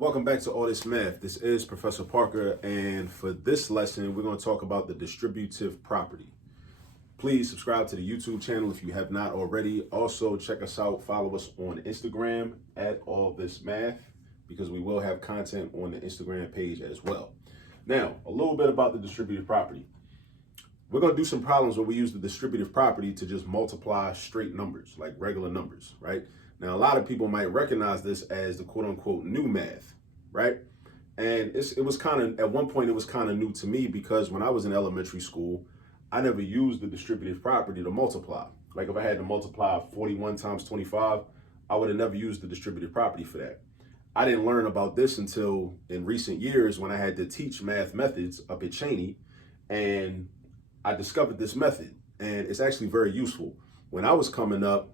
Welcome back to All This Math. This is Professor Parker, and for this lesson, we're going to talk about the distributive property. Please subscribe to the YouTube channel if you have not already. Also, check us out, follow us on Instagram at All This Math, because we will have content on the Instagram page as well. Now, a little bit about the distributive property. We're going to do some problems where we use the distributive property to just multiply straight numbers, like regular numbers, right? Now, a lot of people might recognize this as the quote unquote new math, right? And it was kind of, at one point, it was kind of new to me because when I was in elementary school, I never used the distributive property to multiply. Like if I had to multiply 41 times 25, I would have never used the distributive property for that. I didn't learn about this until in recent years when I had to teach math methods up at Cheney, and I discovered this method, and it's actually very useful. When I was coming up,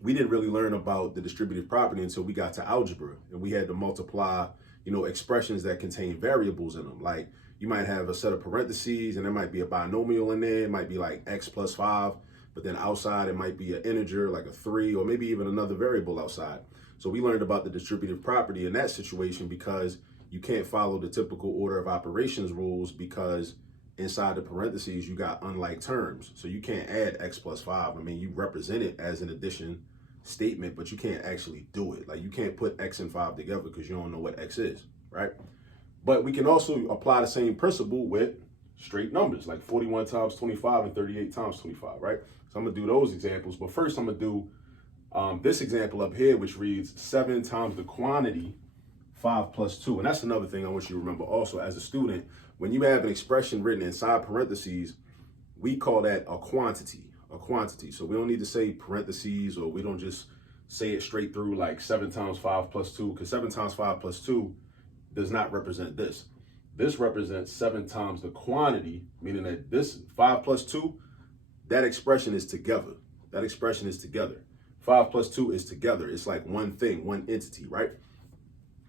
we didn't really learn about the distributive property until we got to algebra, and we had to multiply, expressions that contain variables in them. Like you might have a set of parentheses and there might be a binomial in there. It might be like x plus 5, but then outside it might be an integer like a 3 or maybe even another variable outside. So we learned about the distributive property in that situation because you can't follow the typical order of operations rules because inside the parentheses you got unlike terms. So you can't add x plus 5. I mean, you represent it as an addition statement, but you can't actually do it. Like you can't put x and 5 together because you don't know what x is, right? But we can also apply the same principle with straight numbers like 41 times 25 and 38 times 25, right? So I'm gonna do those examples, but first I'm gonna do this example up here, which reads 7 times the quantity 5 plus 2. And that's another thing I want you to remember also as a student. When you have an expression written inside parentheses, we call that a quantity. So we don't need to say parentheses, or we don't just say it straight through like 7 times 5 plus 2, because 7 times 5 plus 2 does not represent this. This represents 7 times the quantity, meaning that this 5 plus 2, that expression is together. 5 plus 2 is together. It's like one thing, one entity, right?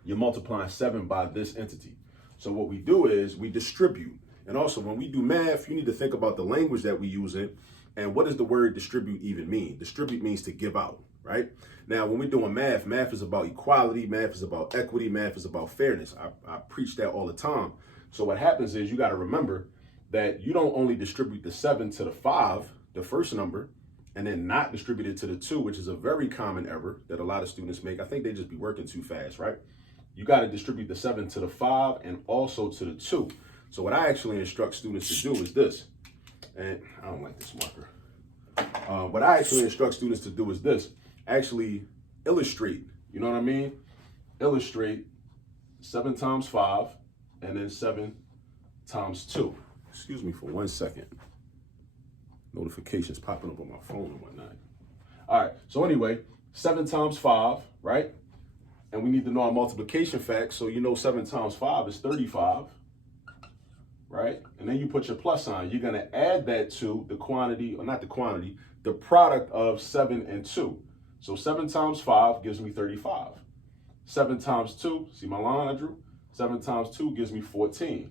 You're multiplying 7 by this entity. So what we do is we distribute. And also when we do math, you need to think about the language that we use in. And what does the word distribute even mean? Distribute means to give out, right? Now, when we're doing math, math is about equality, math is about equity, math is about fairness. I preach that all the time. So what happens is you got to remember that you don't only distribute the 7 to the 5, the first number, and then not distribute it to the 2, which is a very common error that a lot of students make. I think they just be working too fast, right? You got to distribute the 7 to the 5 and also to the 2. So what I actually instruct students to do is this. And I don't like this marker. What I actually instruct students to do is this. Actually illustrate, you know what I mean? Illustrate 7 times 5 and then 7 times 2. Excuse me for 1 second. Notifications popping up on my phone and whatnot. All right, so anyway, 7 times 5, right? And we need to know our multiplication facts. So you know 7 times 5 is 35. Right? And then you put your plus sign. You're going to add that to the quantity, or not the quantity, the product of 7 and 2. So 7 times 5 gives me 35. 7 times 2, see my line I drew? 7 times 2 gives me 14.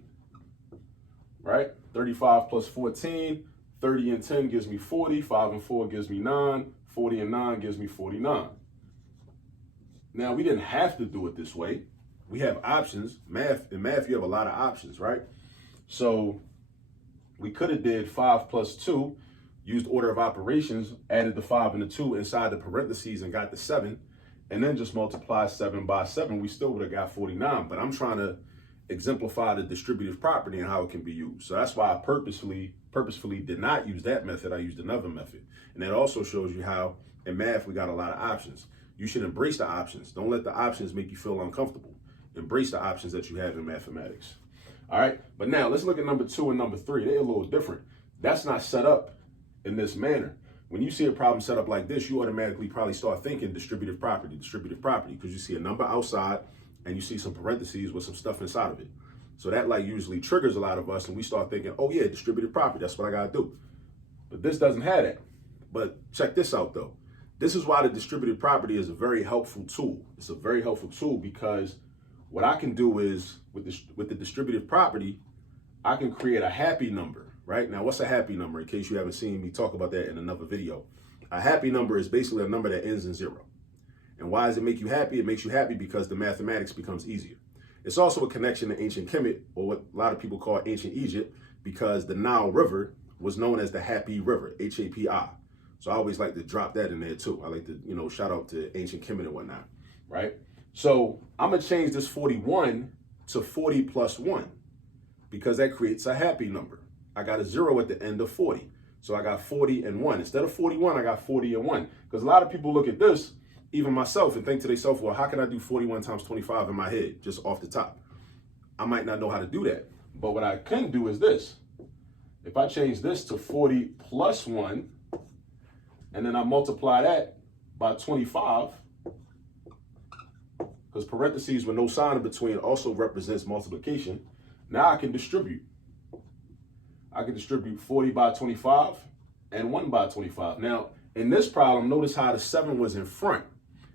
Right? 35 plus 14, 30 and 10 gives me 40, 5 and 4 gives me 9, 40 and 9 gives me 49. Now, we didn't have to do it this way. We have options. In math, you have a lot of options, right? So we could have did 5 plus 2, used order of operations, added the 5 and the 2 inside the parentheses and got the 7, and then just multiply 7 by 7. We still would have got 49, but I'm trying to exemplify the distributive property and how it can be used. So that's why I purposefully did not use that method. I used another method. And that also shows you how in math we got a lot of options. You should embrace the options. Don't let the options make you feel uncomfortable. Embrace the options that you have in mathematics. All right, but now let's look at number 2 and number 3. They're a little different. That's not set up in this manner. When you see a problem set up like this, you automatically probably start thinking distributive property, because you see a number outside and you see some parentheses with some stuff inside of it. So that like usually triggers a lot of us and we start thinking, oh yeah, distributive property, that's what I gotta do. But this doesn't have that. But check this out though. This is why the distributive property is a very helpful tool. It's a very helpful tool because what I can do is, with the distributive property, I can create a happy number, right? Now, what's a happy number, in case you haven't seen me talk about that in another video? A happy number is basically a number that ends in 0. And why does it make you happy? It makes you happy because the mathematics becomes easier. It's also a connection to ancient Kemet, or what a lot of people call ancient Egypt, because the Nile River was known as the Happy River, H-A-P-I. So I always like to drop that in there too. I like to, shout out to ancient Kemet and whatnot, right? So I'm gonna change this 41 to 40 plus 1 because that creates a happy number. I got a 0 at the end of 40. So I got 40 and 1. Instead of 41, I got 40 and 1. Because a lot of people look at this, even myself, and think to themselves, well, how can I do 41 times 25 in my head, just off the top? I might not know how to do that. But what I can do is this. If I change this to 40 plus 1, and then I multiply that by 25, because parentheses with no sign in between also represents multiplication, now I can distribute. I can distribute 40 by 25 and 1 by 25. Now, in this problem, notice how the 7 was in front.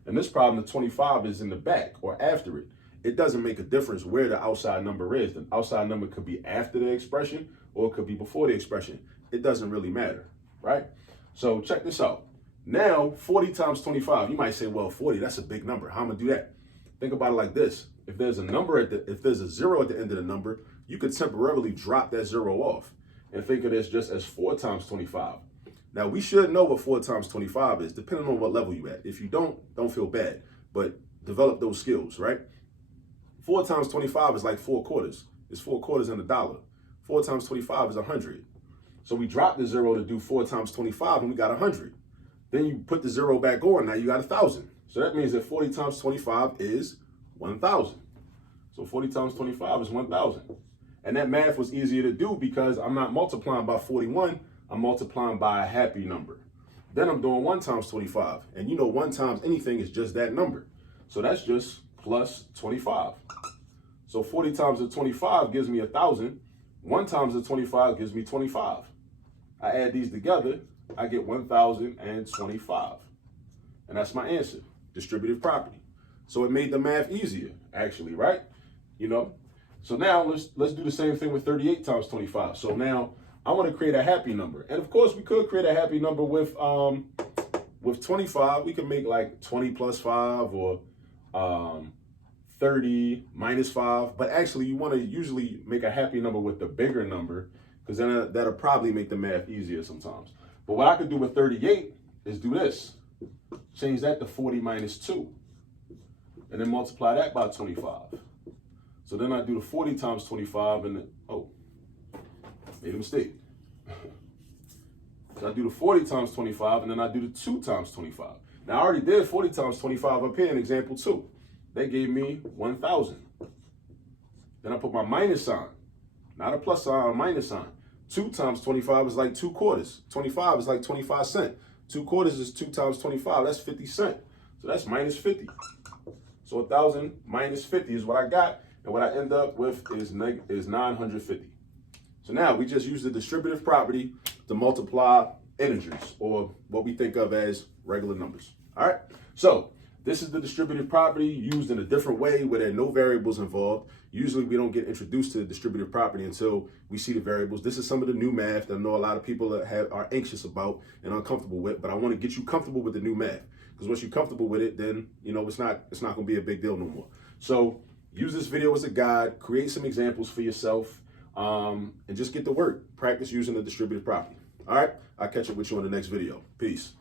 In this problem, the 25 is in the back or after it. It doesn't make a difference where the outside number is. The outside number could be after the expression or it could be before the expression. It doesn't really matter, right? So check this out. Now, 40 times 25, you might say, well, 40, that's a big number. How am I gonna do that? Think about it like this. If there's a number if there's a 0 at the end of the number, you could temporarily drop that 0 off and think of this just as 4 times 25. Now, we should know what 4 times 25 is, depending on what level you're at. If you don't feel bad, but develop those skills, right? 4 times 25 is like 4 quarters. It's 4 quarters in a dollar. 4 times 25 is 100. So we dropped the 0 to do 4 times 25 and we got 100. Then you put the 0 back on, now you got 1,000. So that means that 40 times 25 is 1,000. So 40 times 25 is 1,000. And that math was easier to do because I'm not multiplying by 41, I'm multiplying by a happy number. Then I'm doing 1 times 25. And 1 times anything is just that number. So that's just plus 25. So 40 times the 25 gives me 1,000. 1 times the 25 gives me 25. I add these together, I get 1,025. And that's my answer, distributive property. So it made the math easier, actually, right? So now let's do the same thing with 38 times 25. So now I want to create a happy number. And of course we could create a happy number with 25. We can make like 20 plus 5 or 30 minus 5. But actually you want to usually make a happy number with the bigger number because then that'll probably make the math easier sometimes. But what I could do with 38 is do this. Change that to 40 minus 2. And then multiply that by 25. So then I do the 40 times 25 and then, made a mistake. So I do the 40 times 25 and then I do the 2 times 25. Now I already did 40 times 25 up here in example 2. They gave me 1,000. Then I put my minus sign, not a plus sign, a minus sign. 2 times 25 is like 2 quarters. 25 is like 25 cents. 2 quarters is 2 times 25, that's 50 cents. So that's minus 50. So 1,000 minus 50 is what I got. And what I end up with is 950. So now we just use the distributive property to multiply integers, or what we think of as regular numbers. All right. So this is the distributive property used in a different way where there are no variables involved. Usually we don't get introduced to the distributive property until we see the variables. This is some of the new math that I know a lot of people are anxious about and uncomfortable with, but I want to get you comfortable with the new math. Because once you're comfortable with it, then it's not going to be a big deal no more. So use this video as a guide, create some examples for yourself, and just get to work. Practice using the distributive property. All right, I'll catch up with you on the next video. Peace.